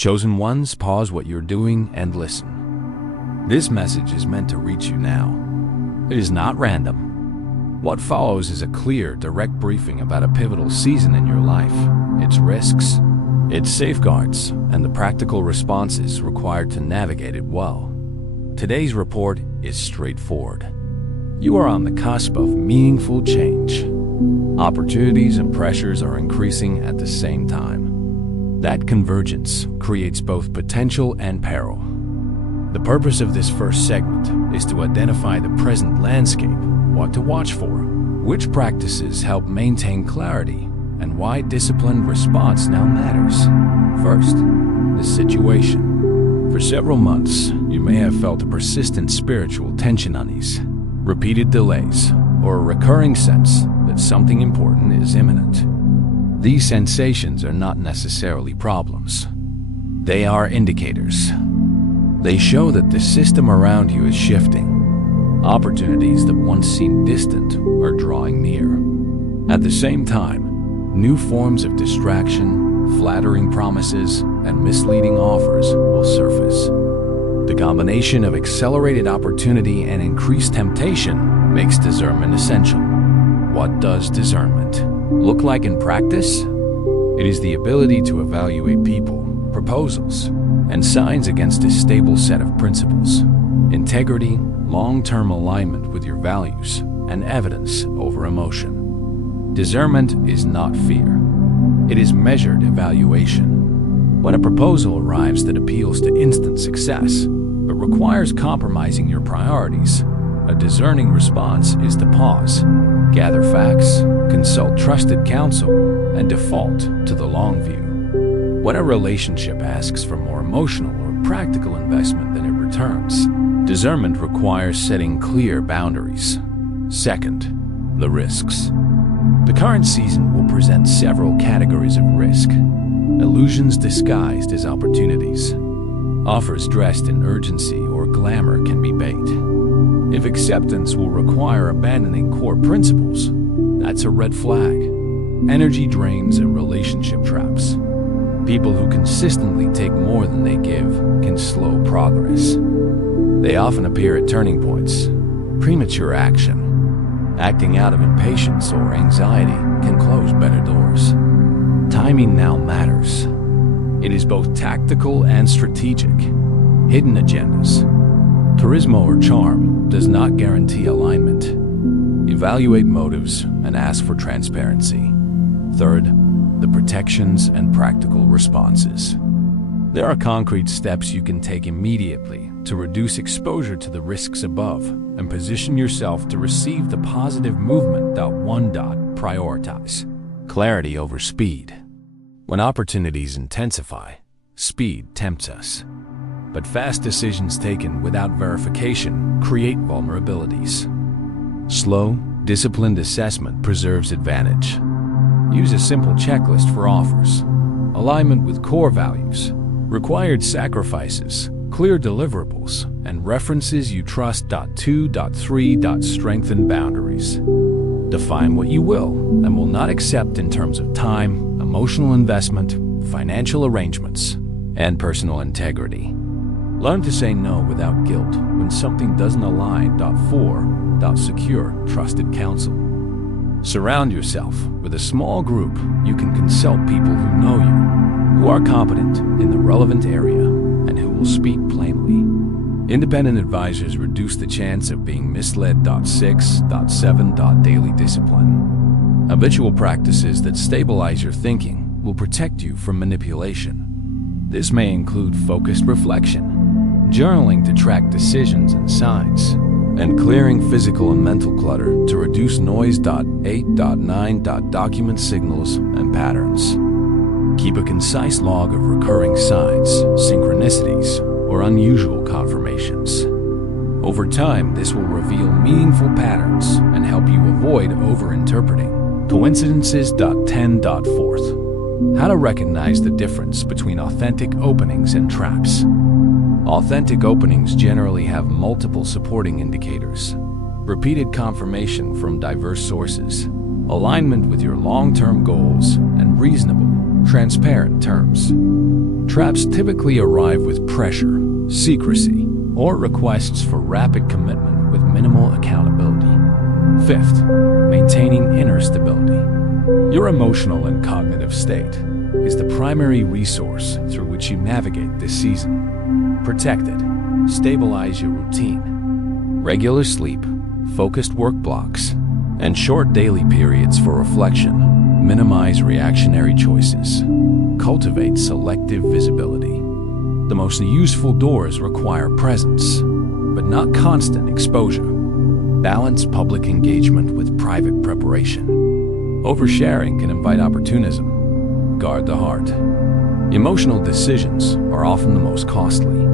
Chosen ones, pause what you're doing and listen. This message is meant to reach you now. It is not random. What follows is a clear, direct briefing about a pivotal season in your life, its risks, its safeguards, and the practical responses required to navigate it well. Today's report is straightforward. You are on the cusp of meaningful change. Opportunities and pressures are increasing at the same time. That convergence creates both potential and peril. The purpose of this first segment is to identify the present landscape, what to watch for, which practices help maintain clarity, and why disciplined response now matters. First, the situation. For several months, you may have felt a persistent spiritual tension unease, repeated delays, or a recurring sense that something important is imminent. These sensations are not necessarily problems. They are indicators. They show that the system around you is shifting. Opportunities that once seemed distant are drawing near. At the same time, new forms of distraction, flattering promises, and misleading offers will surface. The combination of accelerated opportunity and increased temptation makes discernment essential. What does discernment look like in practice? It is the ability to evaluate people, proposals, and signs against a stable set of principles. Integrity, long-term alignment with your values, and evidence over emotion. Discernment is not fear. It is measured evaluation. When a proposal arrives that appeals to instant success, but requires compromising your priorities, a discerning response is to pause, gather facts, consult trusted counsel, and default to the long view. When a relationship asks for more emotional or practical investment than it returns, discernment requires setting clear boundaries. Second, the risks. The current season will present several categories of risk. Illusions disguised as opportunities. Offers dressed in urgency or glamour can be bait. If acceptance will require abandoning core principles, that's a red flag. Energy drains and relationship traps. People who consistently take more than they give can slow progress. They often appear at turning points. Premature action, acting out of impatience or anxiety, can close better doors. Timing now matters. It is both tactical and strategic. Hidden agendas. Charisma or charm does not guarantee alignment. Evaluate motives and ask for transparency. Third, the protections and practical responses. There are concrete steps you can take immediately to reduce exposure to the risks above and position yourself to receive the positive movement. 1. Prioritize. Clarity over speed. When opportunities intensify, speed tempts us. But fast decisions taken without verification create vulnerabilities. Slow, disciplined assessment preserves advantage. Use a simple checklist for offers. Alignment with core values, required sacrifices, clear deliverables, and references you trust. 2. 3. Strengthen boundaries. Define what you will and will not accept in terms of time, emotional investment, financial arrangements, and personal integrity. Learn to say no without guilt when something doesn't align. 4. Secure trusted counsel. Surround yourself with a small group you can consult people who know you, who are competent in the relevant area, and who will speak plainly. Independent advisors reduce the chance of being misled. 6. 7. Daily discipline. Habitual practices that stabilize your thinking will protect you from manipulation. This may include focused reflection, journaling to track decisions and signs, and clearing physical and mental clutter to reduce noise. 8. 9. Document signals and patterns. Keep a concise log of recurring signs, synchronicities, or unusual confirmations. Over time, this will reveal meaningful patterns and help you avoid over-interpreting coincidences. 10. 4. How to recognize the difference between authentic openings and traps. Authentic openings generally have multiple supporting indicators. Repeated confirmation from diverse sources, alignment with your long-term goals, and reasonable, transparent terms. Traps typically arrive with pressure, secrecy, or requests for rapid commitment with minimal accountability. Fifth, maintaining inner stability. Your emotional and cognitive state is the primary resource through which you navigate this season. Protect it. Stabilize your routine. Regular sleep, focused work blocks, and short daily periods for reflection minimize reactionary choices. Cultivate selective visibility. The most useful doors require presence, but not constant exposure. Balance public engagement with private preparation. Oversharing can invite opportunism. Guard the heart. Emotional decisions are often the most costly.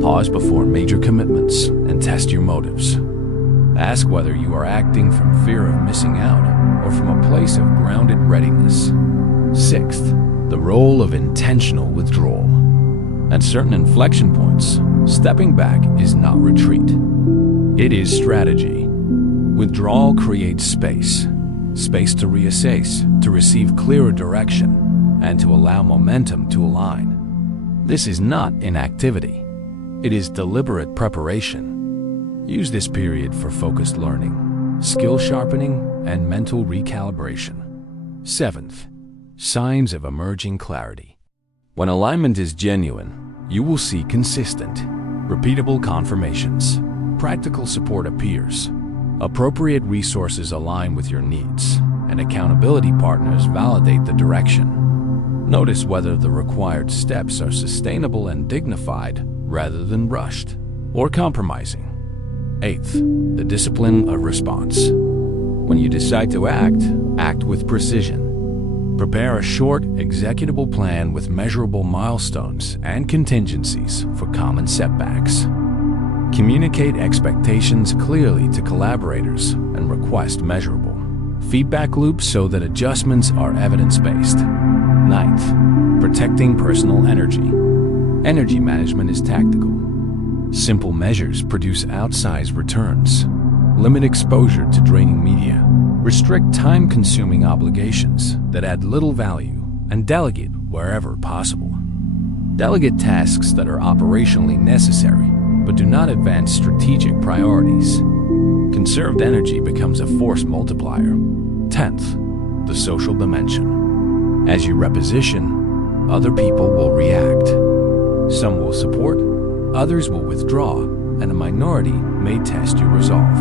Pause before major commitments and test your motives. Ask whether you are acting from fear of missing out or from a place of grounded readiness. Sixth, the role of intentional withdrawal. At certain inflection points, stepping back is not retreat. It is strategy. Withdrawal creates space to reassess, to receive clearer direction, and to allow momentum to align. This is not inactivity. It is deliberate preparation. Use this period for focused learning, skill sharpening, and mental recalibration. Seventh, signs of emerging clarity. When alignment is genuine, you will see consistent, repeatable confirmations. Practical support appears. Appropriate resources align with your needs, and accountability partners validate the direction. Notice whether the required steps are sustainable and dignified rather than rushed or compromising. Eighth, the discipline of response. When you decide to act with precision. Prepare a short, executable plan with measurable milestones and contingencies for common setbacks. Communicate expectations clearly to collaborators and request measurable feedback loops so that adjustments are evidence-based. Ninth, protecting personal energy. Energy management is tactical. Simple measures produce outsized returns. Limit exposure to draining media. Restrict time-consuming obligations that add little value and delegate wherever possible. Delegate tasks that are operationally necessary but do not advance strategic priorities. Conserved energy becomes a force multiplier. 10th, the social dimension. As you reposition, other people will react. Some will support, others will withdraw, and a minority may test your resolve.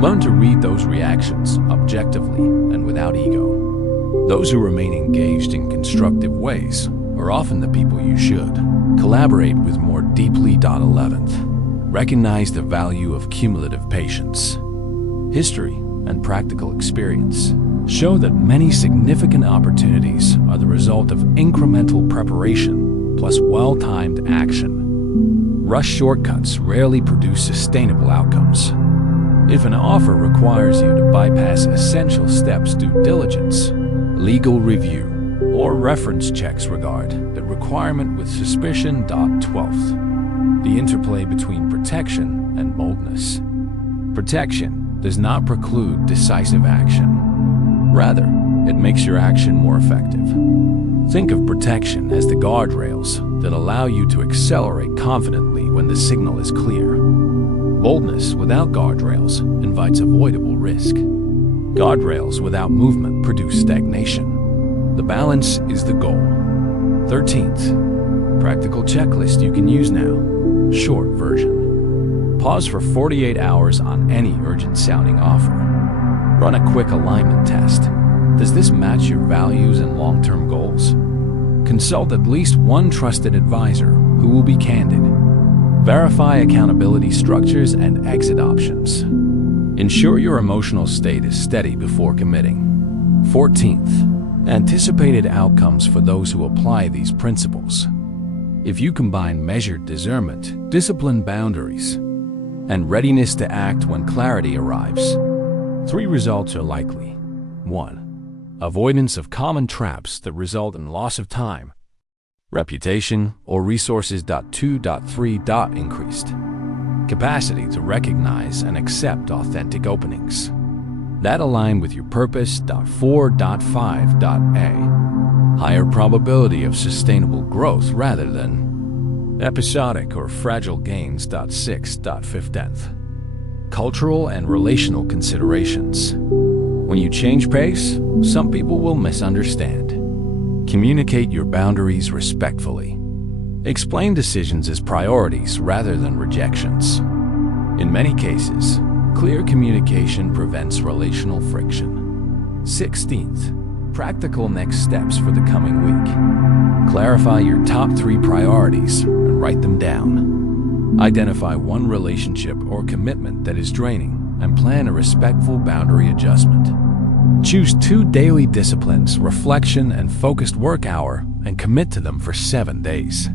Learn to read those reactions objectively and without ego. Those who remain engaged in constructive ways are often the people you should collaborate with more deeply. 11th, recognize the value of cumulative patience. History and practical experience show that many significant opportunities are the result of incremental preparation plus well-timed action. Rush shortcuts rarely produce sustainable outcomes. If an offer requires you to bypass essential steps, due diligence, legal review, or reference checks regard the requirement with suspicion. 12th, the interplay between protection and boldness. Protection does not preclude decisive action. Rather, it makes your action more effective. Think of protection as the guardrails that allow you to accelerate confidently when the signal is clear. Boldness without guardrails invites avoidable risk. Guardrails without movement produce stagnation. The balance is the goal. 13th, practical checklist you can use now. Short version. Pause for 48 hours on any urgent-sounding offer. Run a quick alignment test. Does this match your values and long-term goals? Consult at least one trusted advisor who will be candid. Verify accountability structures and exit options. Ensure your emotional state is steady before committing. 14th, anticipated outcomes for those who apply these principles. If you combine measured discernment, disciplined boundaries, and readiness to act when clarity arrives, 3 results are likely. 1. Avoidance of common traps that result in loss of time, reputation, or resources. 2. 3. Increased capacity to recognize and accept authentic openings that align with your purpose. 4. 5. higher probability of sustainable growth rather than episodic or fragile gains. 6.15. Cultural and relational considerations. When you change pace, some people will misunderstand. Communicate your boundaries respectfully. Explain decisions as priorities rather than rejections. In many cases, clear communication prevents relational friction. 16th. Practical next steps for the coming week. Clarify your top 3 priorities and write them down. Identify one relationship or commitment that is draining and plan a respectful boundary adjustment. Choose 2 daily disciplines, reflection and focused work hour, and commit to them for 7 days.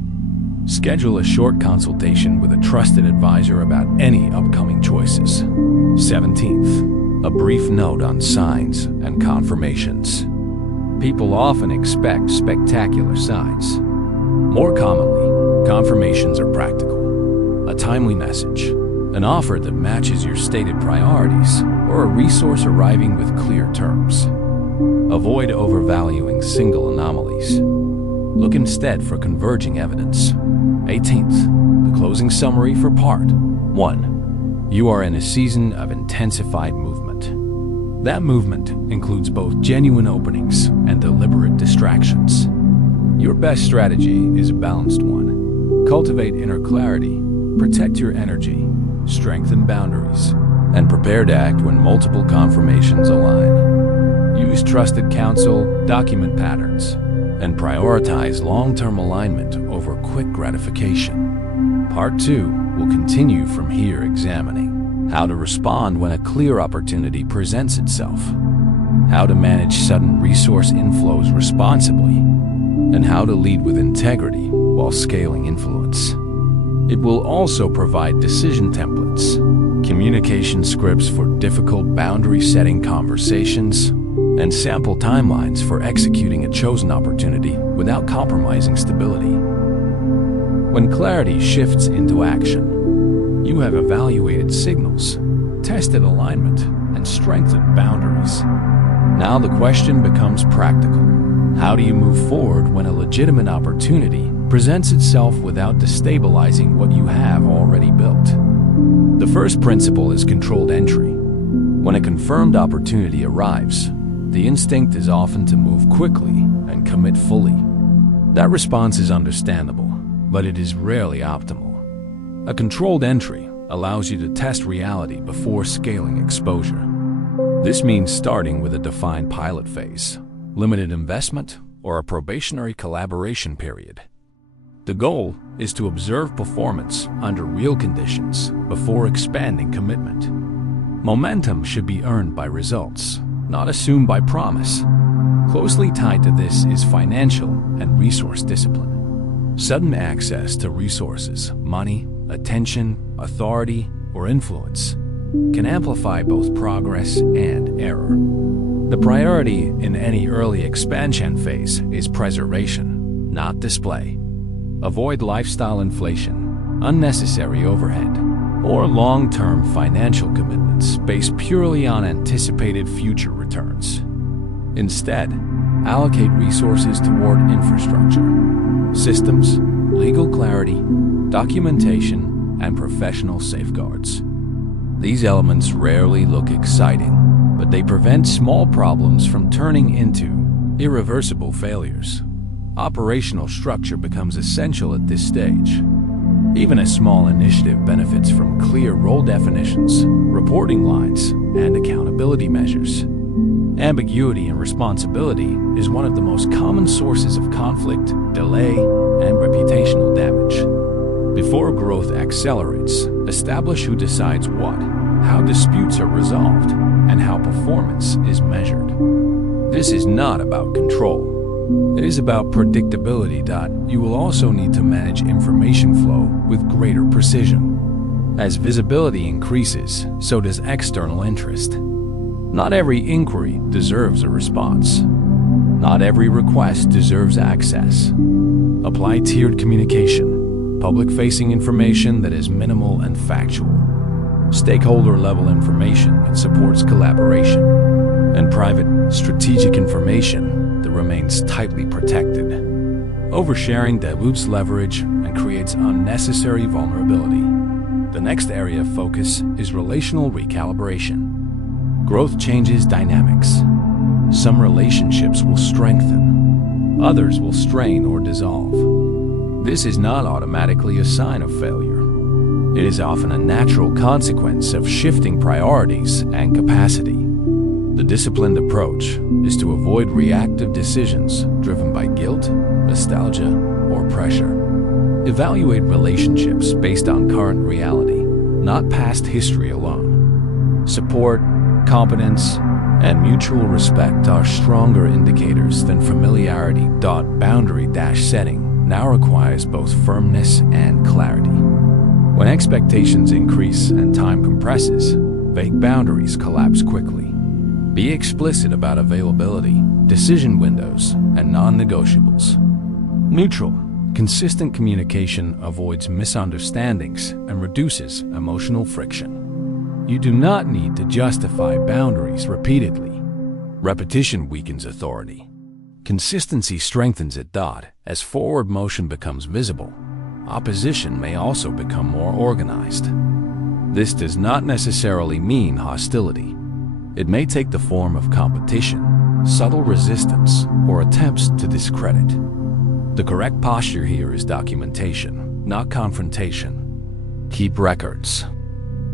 Schedule a short consultation with a trusted advisor about any upcoming choices. 17th. A brief note on signs and confirmations. People often expect spectacular signs. More commonly, confirmations are practical. A timely message, an offer that matches your stated priorities, or a resource arriving with clear terms. Avoid overvaluing single anomalies. Look instead for converging evidence. 18th. The closing summary for part 1. You are in a season of intensified movement. That movement includes both genuine openings and deliberate distractions. Your best strategy is a balanced one. Cultivate inner clarity, protect your energy, strengthen boundaries, and prepare to act when multiple confirmations align. Use trusted counsel, document patterns, and prioritize long-term alignment over quick gratification. Part 2 will continue from here, examining how to respond when a clear opportunity presents itself, how to manage sudden resource inflows responsibly, and how to lead with integrity while scaling influence. It will also provide decision templates, communication scripts for difficult boundary-setting conversations, and sample timelines for executing a chosen opportunity without compromising stability. When clarity shifts into action, you have evaluated signals, tested alignment, and strengthened boundaries. Now the question becomes practical. How do you move forward when a legitimate opportunity presents itself without destabilizing what you have already built? The first principle is controlled entry. When a confirmed opportunity arrives, the instinct is often to move quickly and commit fully. That response is understandable, but it is rarely optimal. A controlled entry allows you to test reality before scaling exposure. This means starting with a defined pilot phase, limited investment, or a probationary collaboration period. The goal is to observe performance under real conditions before expanding commitment. Momentum should be earned by results, not assumed by promise. Closely tied to this is financial and resource discipline. Sudden access to resources, money, attention, authority, or influence can amplify both progress and error. The priority in any early expansion phase is preservation, not display. Avoid lifestyle inflation, unnecessary overhead, or long-term financial commitments based purely on anticipated future returns. Instead, allocate resources toward infrastructure, systems, legal clarity, documentation, and professional safeguards. These elements rarely look exciting, but they prevent small problems from turning into irreversible failures. Operational structure becomes essential at this stage. Even a small initiative benefits from clear role definitions, reporting lines, and accountability measures. Ambiguity and responsibility is one of the most common sources of conflict, delay, and reputational damage. Before growth accelerates, establish who decides what, how disputes are resolved, and how performance is measured. This is not about control. It is about predictability. You will also need to manage information flow with greater precision. As visibility increases, so does external interest. Not every inquiry deserves a response. Not every request deserves access. Apply tiered communication, public-facing information that is minimal and factual, stakeholder-level information that supports collaboration, and private, strategic information that remains tightly protected. Oversharing dilutes leverage and creates unnecessary vulnerability. The next area of focus is relational recalibration. Growth changes dynamics. Some relationships will strengthen, others will strain or dissolve. This is not automatically a sign of failure. It is often a natural consequence of shifting priorities and capacity. The disciplined approach is to avoid reactive decisions driven by guilt, nostalgia, or pressure. Evaluate relationships based on current reality, not past history alone. Support, competence, and mutual respect are stronger indicators than familiarity. Boundary-setting now requires both firmness and clarity. When expectations increase and time compresses, vague boundaries collapse quickly. Be explicit about availability, decision windows, and non-negotiables. Neutral, consistent communication avoids misunderstandings and reduces emotional friction. You do not need to justify boundaries repeatedly. Repetition weakens authority. Consistency strengthens it. As forward motion becomes visible, opposition may also become more organized. This does not necessarily mean hostility. It may take the form of competition, subtle resistance, or attempts to discredit. The correct posture here is documentation, not confrontation. Keep records.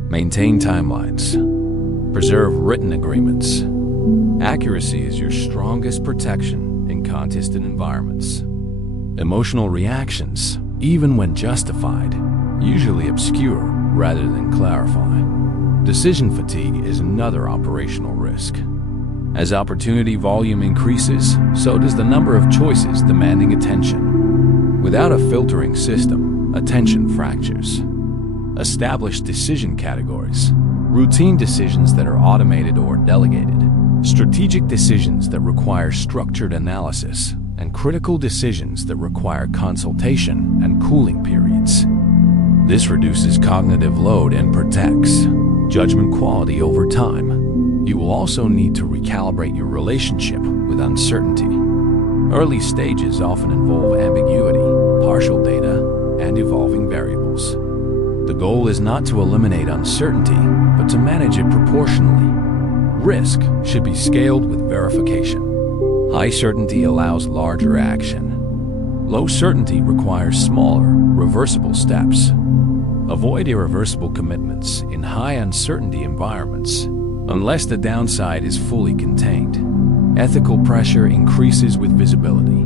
Maintain timelines. Preserve written agreements. Accuracy is your strongest protection in contested environments. Emotional reactions, even when justified, usually obscure rather than clarify. Decision fatigue is another operational risk. As opportunity volume increases, so does the number of choices demanding attention. Without a filtering system, attention fractures. Establish decision categories. Routine decisions that are automated or delegated. Strategic decisions that require structured analysis. And critical decisions that require consultation and cooling periods. This reduces cognitive load and protects judgment quality over time. You will also need to recalibrate your relationship with uncertainty. Early stages often involve ambiguity, partial data, and evolving variables. The goal is not to eliminate uncertainty, but to manage it proportionally. Risk should be scaled with verification. High certainty allows larger action. Low certainty requires smaller, reversible steps. Avoid irreversible commitments in high uncertainty environments, unless the downside is fully contained. Ethical pressure increases with visibility.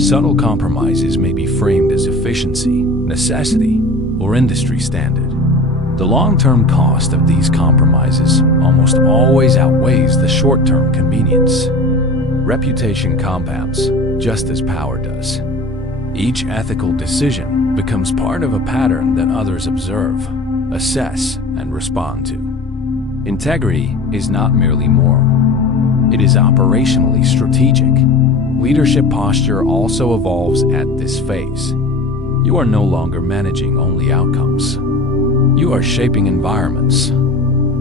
Subtle compromises may be framed as efficiency, necessity, or industry standard. The long-term cost of these compromises almost always outweighs the short-term convenience. Reputation compounds, just as power does. Each ethical decision becomes part of a pattern that others observe, assess, and respond to. Integrity is not merely moral. It is operationally strategic. Leadership posture also evolves at this phase. You are no longer managing only outcomes. You are shaping environments.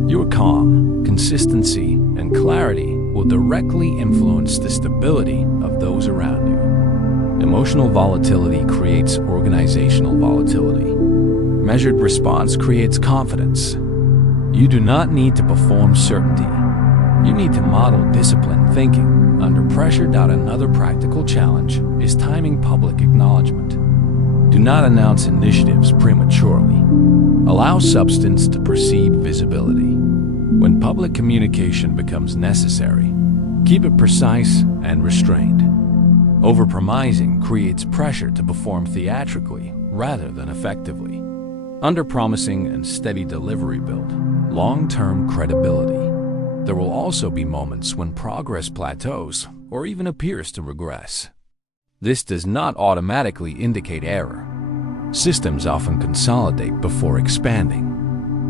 Your calm, consistency, and clarity will directly influence the stability of those around you. Emotional volatility creates organizational volatility. Measured response creates confidence. You do not need to perform certainty. You need to model disciplined thinking under pressure. Another practical challenge is timing public acknowledgement. Do not announce initiatives prematurely. Allow substance to precede visibility. When public communication becomes necessary, keep it precise and restrained. Overpromising creates pressure to perform theatrically rather than effectively. Underpromising and steady delivery build long-term credibility. There will also be moments when progress plateaus or even appears to regress. This does not automatically indicate error. Systems often consolidate before expanding.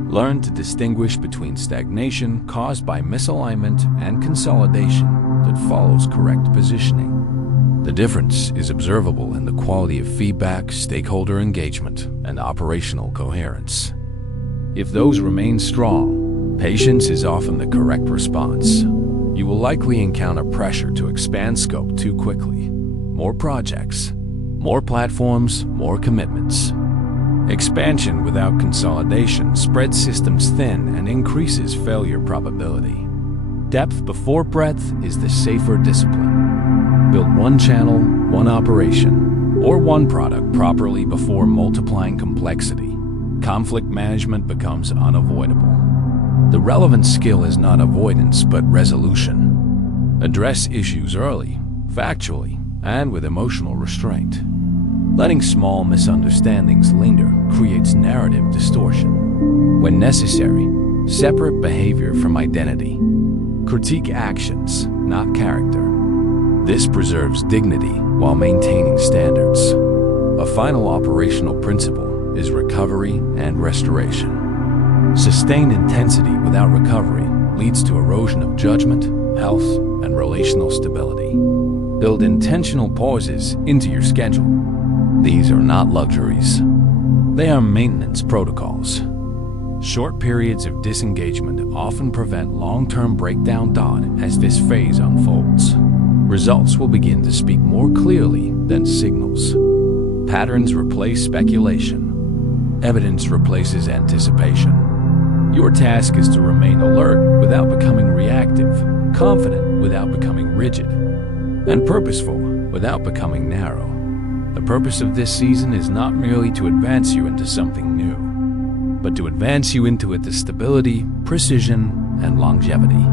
Learn to distinguish between stagnation caused by misalignment and consolidation that follows correct positioning. The difference is observable in the quality of feedback, stakeholder engagement, and operational coherence. If those remain strong, patience is often the correct response. you will likely encounter pressure to expand scope too quickly. More projects, more platforms, more commitments. Expansion without consolidation spreads systems thin and increases failure probability. Depth before breadth is the safer discipline. Build one channel, one operation, or one product properly before multiplying complexity. Conflict management becomes unavoidable. The relevant skill is not avoidance, but resolution. Address issues early, factually, and with emotional restraint. Letting small misunderstandings linger creates narrative distortion. When necessary, separate behavior from identity. Critique actions, not character. This preserves dignity while maintaining standards. A final operational principle is recovery and restoration. Sustained intensity without recovery leads to erosion of judgment, health, and relational stability. Build intentional pauses into your schedule. These are not luxuries. They are maintenance protocols. Short periods of disengagement often prevent long-term breakdown. As this phase unfolds, results will begin to speak more clearly than signals. Patterns replace speculation. Evidence replaces anticipation. Your task is to remain alert without becoming reactive, confident without becoming rigid, and purposeful without becoming narrow. The purpose of this season is not merely to advance you into something new, but to advance you into it to stability, precision, and longevity.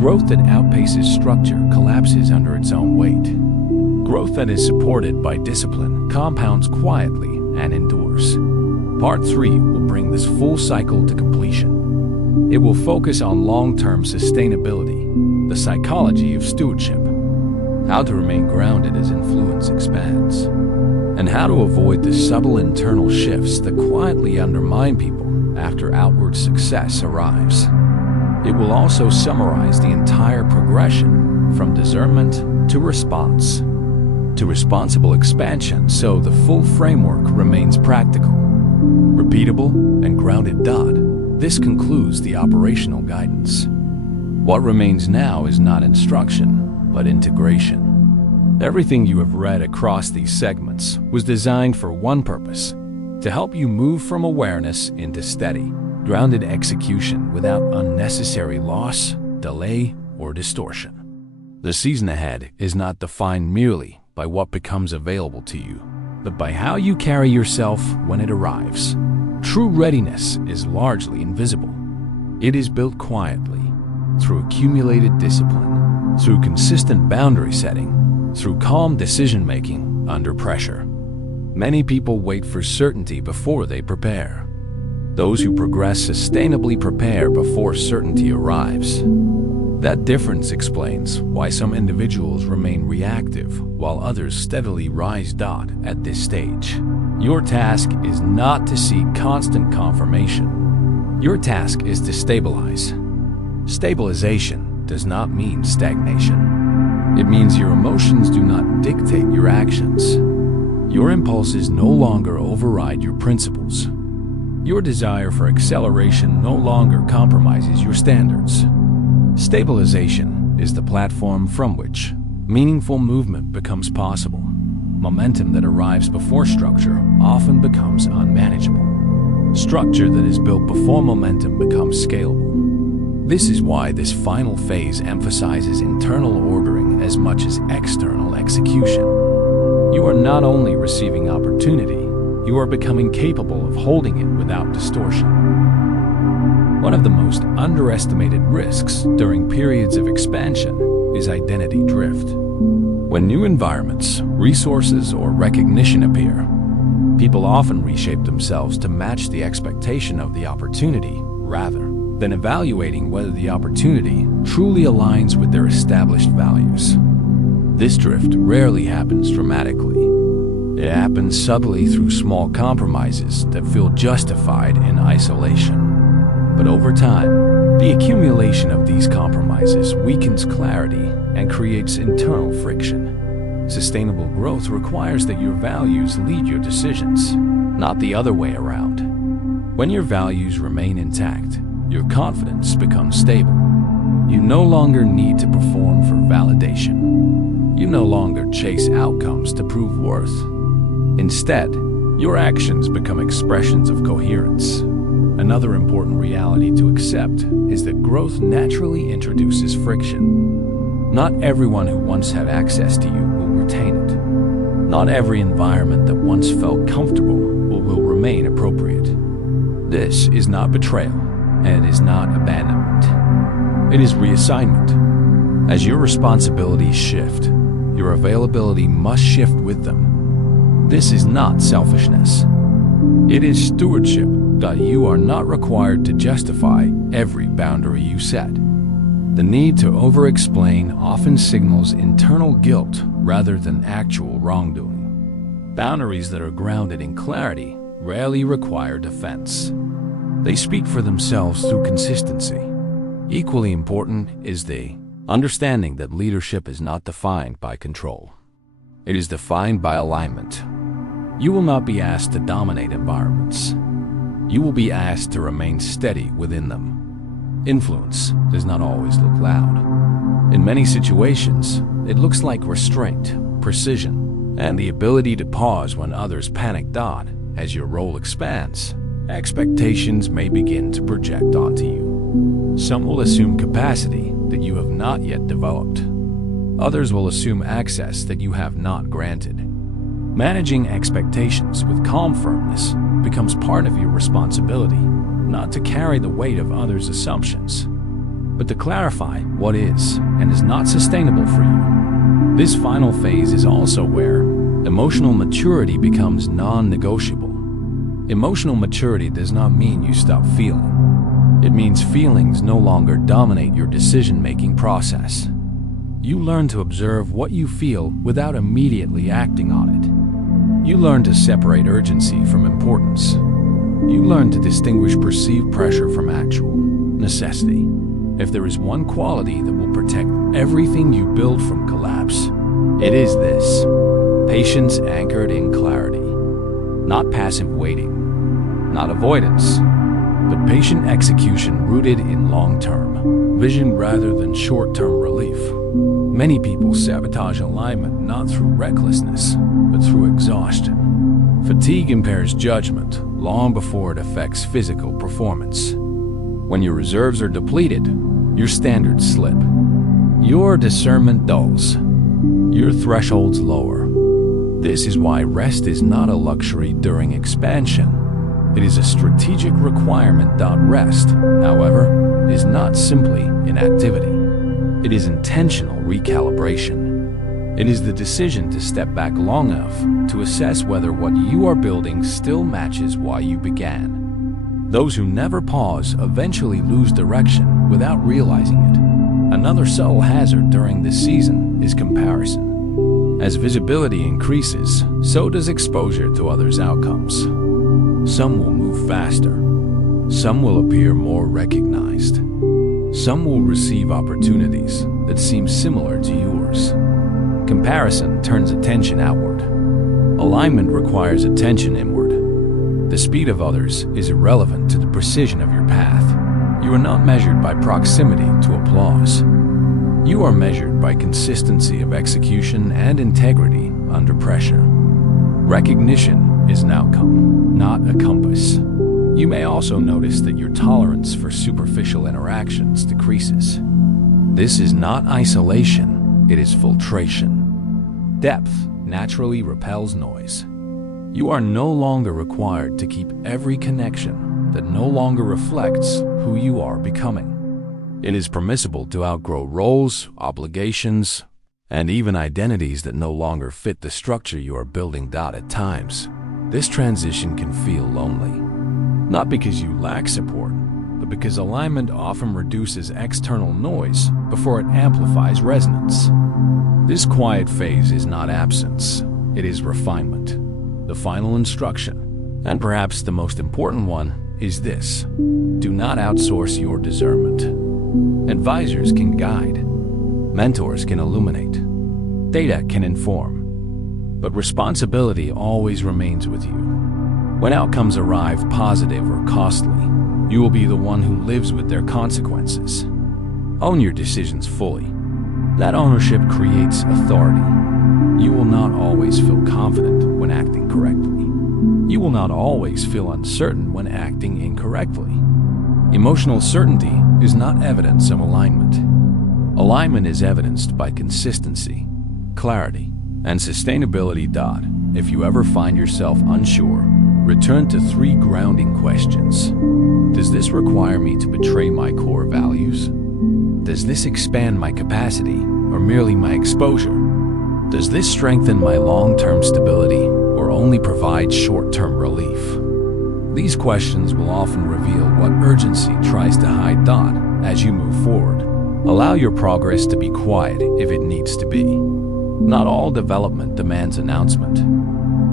Growth that outpaces structure collapses under its own weight. Growth that is supported by discipline compounds quietly and endures. Part 3 will bring this full cycle to completion. It will focus on long-term sustainability, the psychology of stewardship, how to remain grounded as influence expands, and how to avoid the subtle internal shifts that quietly undermine people after outward success arrives. It will also summarize the entire progression from discernment to response to responsible expansion, so the full framework remains practical, repeatable, and grounded. This concludes the operational guidance. What remains now is not instruction, but integration. Everything you have read across these segments was designed for one purpose: to help you move from awareness into steady, grounded execution without unnecessary loss, delay, or distortion. The season ahead is not defined merely by what becomes available to you, but by how you carry yourself when it arrives. True readiness is largely invisible. It is built quietly, through accumulated discipline, through consistent boundary setting, through calm decision-making under pressure. Many people wait for certainty before they prepare. Those who progress sustainably prepare before certainty arrives. That difference explains why some individuals remain reactive while others steadily rise. At this stage, your task is not to seek constant confirmation. Your task is to stabilize. Stabilization does not mean stagnation. It means your emotions do not dictate your actions. Your impulses no longer override your principles. Your desire for acceleration no longer compromises your standards. Stabilization is the platform from which meaningful movement becomes possible. Momentum that arrives before structure often becomes unmanageable. Structure that is built before momentum becomes scalable. This is why this final phase emphasizes internal ordering as much as external execution. You are not only receiving opportunity, you are becoming capable of holding it without distortion. One of the most underestimated risks during periods of expansion is identity drift. When new environments, resources, or recognition appear, people often reshape themselves to match the expectation of the opportunity rather than evaluating whether the opportunity truly aligns with their established values. This drift rarely happens dramatically. It happens subtly through small compromises that feel justified in isolation. But over time, the accumulation of these compromises weakens clarity and creates internal friction. Sustainable growth requires that your values lead your decisions, not the other way around. When your values remain intact, your confidence becomes stable. You no longer need to perform for validation. You no longer chase outcomes to prove worth. Instead, your actions become expressions of coherence. Another important reality to accept is that growth naturally introduces friction. Not everyone who once had access to you will retain it. Not every environment that once felt comfortable will remain appropriate. This is not betrayal, and it is not abandonment. It is reassignment. As your responsibilities shift, your availability must shift with them. This is not selfishness. It is stewardship that you are not required to justify every boundary you set. The need to over-explain often signals internal guilt rather than actual wrongdoing. Boundaries that are grounded in clarity rarely require defense. They speak for themselves through consistency. Equally important is the understanding that leadership is not defined by control. It is defined by alignment. You will not be asked to dominate environments. You will be asked to remain steady within them. Influence does not always look loud. In many situations, it looks like restraint, precision, and the ability to pause when others panic. As your role expands, expectations may begin to project onto you. Some will assume capacity that you have not yet developed. Others will assume access that you have not granted. Managing expectations with calm firmness becomes part of your responsibility, not to carry the weight of others' assumptions, but to clarify what is and is not sustainable for you. This final phase is also where emotional maturity becomes non-negotiable. Emotional maturity does not mean you stop feeling. It means feelings no longer dominate your decision-making process. You learn to observe what you feel without immediately acting on it. You learn to separate urgency from importance. You learn to distinguish perceived pressure from actual necessity. If there is one quality that will protect everything you build from collapse, it is this: patience anchored in clarity. Not passive waiting, not avoidance, but patient execution rooted in long-term vision rather than short-term relief. Many people sabotage alignment not through recklessness, but through exhaustion. Fatigue impairs judgment long before it affects physical performance. When your reserves are depleted, your standards slip. Your discernment dulls. Your thresholds lower. This is why rest is not a luxury during expansion. It is a strategic requirement. Rest, however, is not simply inactivity. It is intentional recalibration. It is the decision to step back long enough to assess whether what you are building still matches why you began. Those who never pause eventually lose direction without realizing it. Another subtle hazard during this season is comparison. As visibility increases, so does exposure to others' outcomes. Some will move faster. Some will appear more recognized. Some will receive opportunities that seem similar to yours. Comparison turns attention outward. Alignment requires attention inward. The speed of others is irrelevant to the precision of your path. You are not measured by proximity to applause. You are measured by consistency of execution and integrity under pressure. Recognition is an outcome, not a compass. You may also notice that your tolerance for superficial interactions decreases. This is not isolation, it is filtration. Depth naturally repels noise. You are no longer required to keep every connection that no longer reflects who you are becoming. It is permissible to outgrow roles, obligations, and even identities that no longer fit the structure you are building. At times, this transition can feel lonely. Not because you lack support, but because alignment often reduces external noise before it amplifies resonance. This quiet phase is not absence, it is refinement. The final instruction, and perhaps the most important one, is this: do not outsource your discernment. Advisors can guide, mentors can illuminate, data can inform, but responsibility always remains with you. When outcomes arrive positive or costly, you will be the one who lives with their consequences. Own your decisions fully. That ownership creates authority. You will not always feel confident when acting correctly. You will not always feel uncertain when acting incorrectly. Emotional certainty is not evidence of alignment. Alignment is evidenced by consistency, clarity, and sustainability. If you ever find yourself unsure, return to 3 grounding questions. Does this require me to betray my core values? Does this expand my capacity or merely my exposure? Does this strengthen my long-term stability or only provide short-term relief? These questions will often reveal what urgency tries to hide. As you move forward, allow your progress to be quiet if it needs to be. Not all development demands announcement.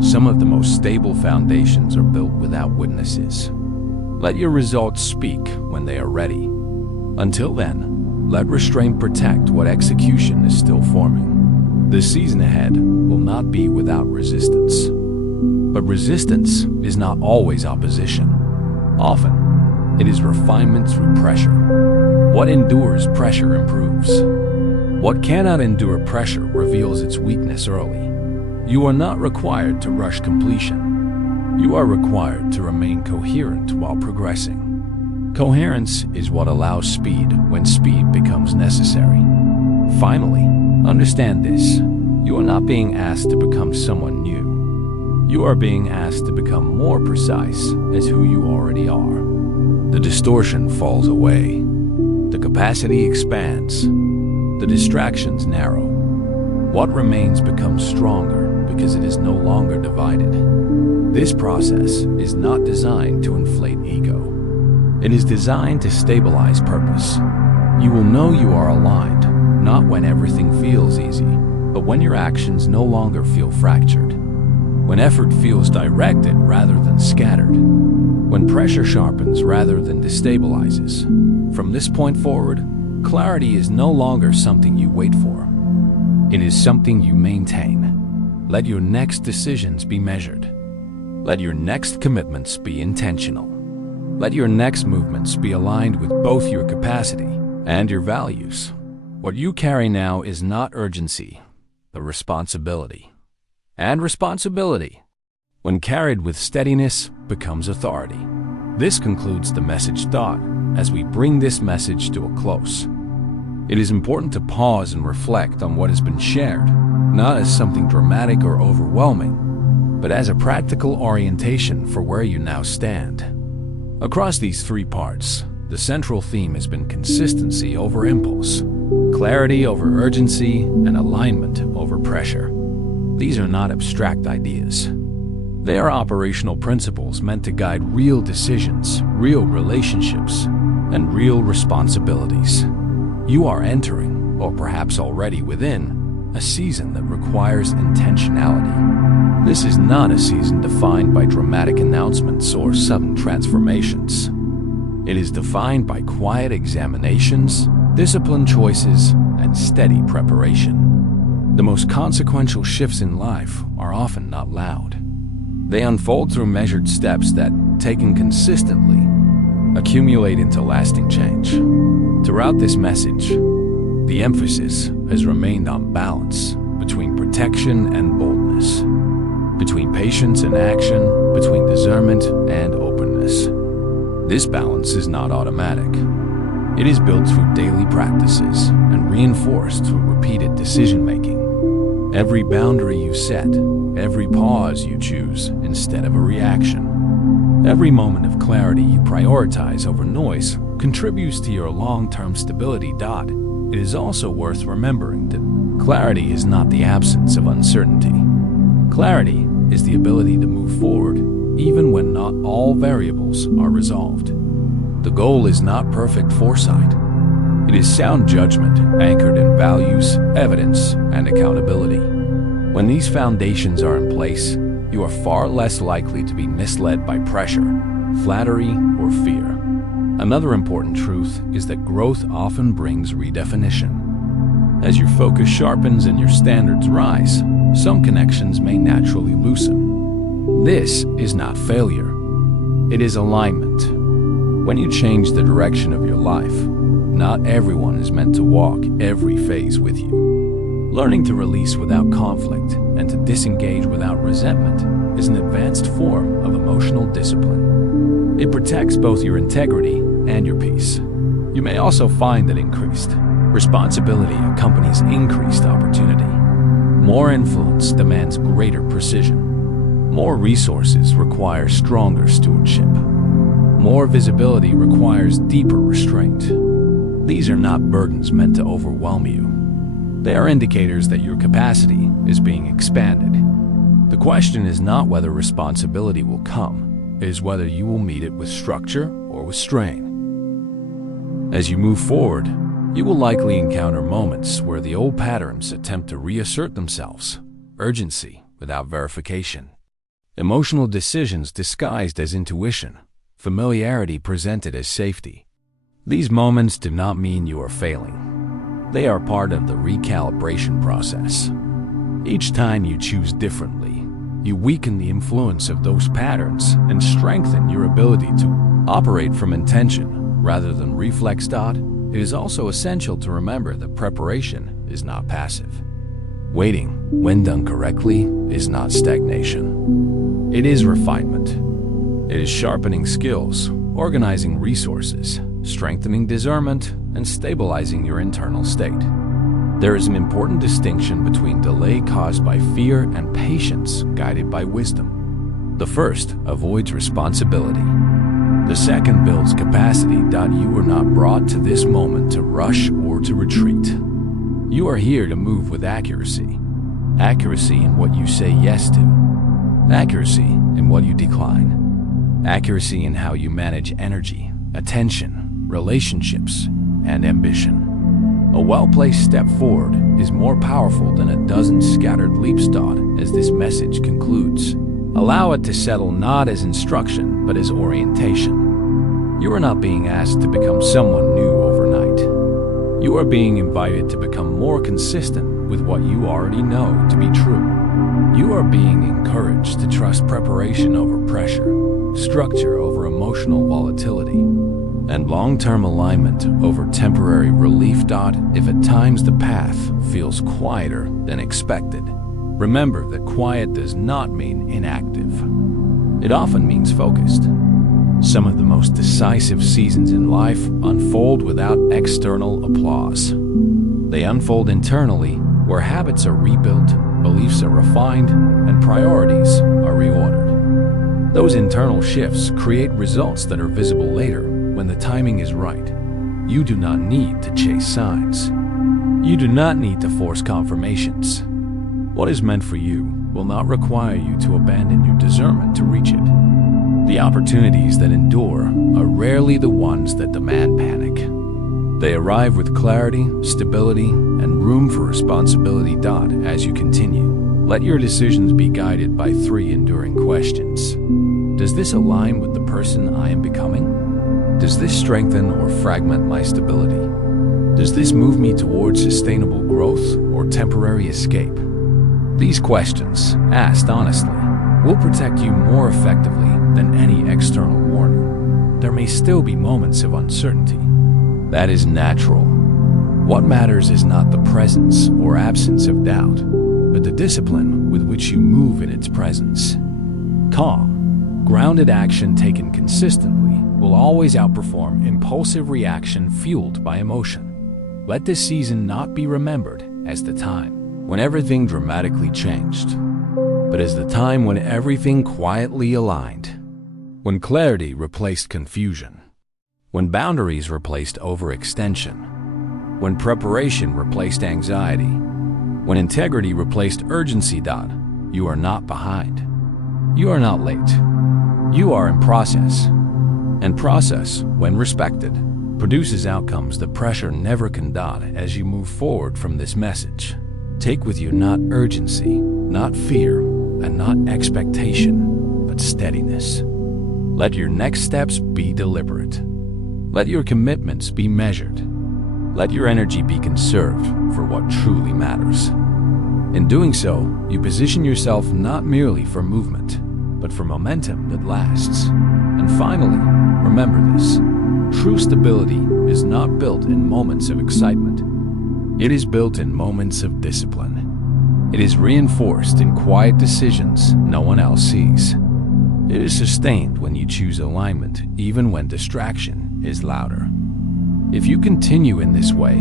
Some of the most stable foundations are built without witnesses. Let your results speak when they are ready. Until then, let restraint protect what execution is still forming. The season ahead will not be without resistance. But resistance is not always opposition. Often, it is refinement through pressure. What endures pressure improves. What cannot endure pressure reveals its weakness early. You are not required to rush completion. You are required to remain coherent while progressing. Coherence is what allows speed when speed becomes necessary. Finally, understand this. You are not being asked to become someone new. You are being asked to become more precise as who you already are. The distortion falls away. The capacity expands. The distractions narrow. What remains becomes stronger because it is no longer divided. This process is not designed to inflate ego. It is designed to stabilize purpose. You will know you are aligned, not when everything feels easy, but when your actions no longer feel fractured. When effort feels directed rather than scattered. When pressure sharpens rather than destabilizes. From this point forward, clarity is no longer something you wait for. It is something you maintain. Let your next decisions be measured. Let your next commitments be intentional. Let your next movements be aligned with both your capacity and your values. What you carry now is not urgency, but responsibility. And responsibility, when carried with steadiness, becomes authority. This concludes the message thought as we bring this message to a close. It is important to pause and reflect on what has been shared, not as something dramatic or overwhelming, but as a practical orientation for where you now stand. Across these 3 parts, the central theme has been consistency over impulse, clarity over urgency, and alignment over pressure. These are not abstract ideas. They are operational principles meant to guide real decisions, real relationships, and real responsibilities. You are entering, or perhaps already within, a season that requires intentionality. This is not a season defined by dramatic announcements or sudden transformations. It is defined by quiet examinations, disciplined choices, and steady preparation. The most consequential shifts in life are often not loud. They unfold through measured steps that, taken consistently, accumulate into lasting change. Throughout this message, the emphasis has remained on balance between protection and boldness, between patience and action, between discernment and openness. This balance is not automatic. It is built through daily practices and reinforced through repeated decision-making. Every boundary you set, every pause you choose instead of a reaction, every moment of clarity you prioritize over noise contributes to your long-term stability. It is also worth remembering that clarity is not the absence of uncertainty. Clarity is the ability to move forward even when not all variables are resolved. The goal is not perfect foresight. It is sound judgment anchored in values, evidence, and accountability. When these foundations are in place, you are far less likely to be misled by pressure, flattery, or fear. Another important truth is that growth often brings redefinition. As your focus sharpens and your standards rise, some connections may naturally loosen. This is not failure. It is alignment. When you change the direction of your life, not everyone is meant to walk every phase with you. Learning to release without conflict and to disengage without resentment is an advanced form of emotional discipline. It protects both your integrity and your peace. You may also find that increased responsibility accompanies increased opportunity. More influence demands greater precision. More resources require stronger stewardship. More visibility requires deeper restraint. These are not burdens meant to overwhelm you. They are indicators that your capacity is being expanded. The question is not whether responsibility will come, it is whether you will meet it with structure or with strain. As you move forward, you will likely encounter moments where the old patterns attempt to reassert themselves, urgency without verification. Emotional decisions disguised as intuition, familiarity presented as safety. These moments do not mean you are failing. They are part of the recalibration process. Each time you choose differently, you weaken the influence of those patterns and strengthen your ability to operate from intention rather than reflex. It is also essential to remember that preparation is not passive. Waiting, when done correctly, is not stagnation. It is refinement. It is sharpening skills, organizing resources, strengthening discernment, and stabilizing your internal state. There is an important distinction between delay caused by fear and patience guided by wisdom. The first avoids responsibility. The second builds capacity. You are not brought to this moment to rush or to retreat. You are here to move with accuracy. Accuracy in what you say yes to. Accuracy in what you decline. Accuracy in how you manage energy, attention, relationships, and ambition. A well-placed step forward is more powerful than a dozen scattered leaps. As this message concludes, allow it to settle not as instruction, but as orientation. You are not being asked to become someone new overnight. You are being invited to become more consistent with what you already know to be true. You are being encouraged to trust preparation over pressure, structure over emotional volatility, and long-term alignment over temporary relief. If at times the path feels quieter than expected, remember that quiet does not mean inactive. It often means focused. Some of the most decisive seasons in life unfold without external applause. They unfold internally, where habits are rebuilt, beliefs are refined, and priorities are reordered. Those internal shifts create results that are visible later when the timing is right. You do not need to chase signs. You do not need to force confirmations. What is meant for you will not require you to abandon your discernment to reach it. The opportunities that endure are rarely the ones that demand panic. They arrive with clarity, stability, and room for responsibility. As you continue, let your decisions be guided by three enduring questions. Does this align with the person I am becoming? Does this strengthen or fragment my stability? Does this move me towards sustainable growth or temporary escape? These questions, asked honestly, will protect you more effectively than any external warning. There may still be moments of uncertainty. That is natural. What matters is not the presence or absence of doubt, but the discipline with which you move in its presence. Calm, grounded action taken consistently will always outperform impulsive reaction fueled by emotion. Let this season not be remembered as the time when everything dramatically changed, but as the time when everything quietly aligned, when clarity replaced confusion, when boundaries replaced overextension, when preparation replaced anxiety, when integrity replaced urgency. You are not behind. You are not late. You are in process. And process, when respected, produces outcomes that pressure never can. As you move forward from this message, take with you not urgency, not fear, and not expectation, but steadiness. Let your next steps be deliberate. Let your commitments be measured. Let your energy be conserved for what truly matters. In doing so, you position yourself not merely for movement, but for momentum that lasts. And finally, remember this: True stability is not built in moments of excitement. It is built in moments of discipline. It is reinforced in quiet decisions no one else sees. It is sustained when you choose alignment, even when distraction is louder. If you continue in this way,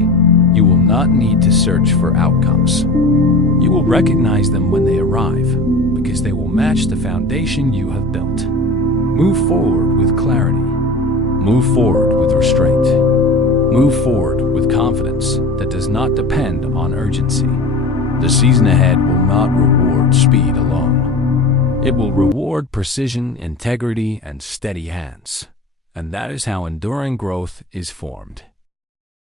you will not need to search for outcomes. You will recognize them when they arrive, because they will match the foundation you have built. Move forward with clarity. Move forward with restraint. Move forward with confidence that does not depend on urgency. The season ahead will not reward speed alone. It will reward precision, integrity, and steady hands. And that is how enduring growth is formed.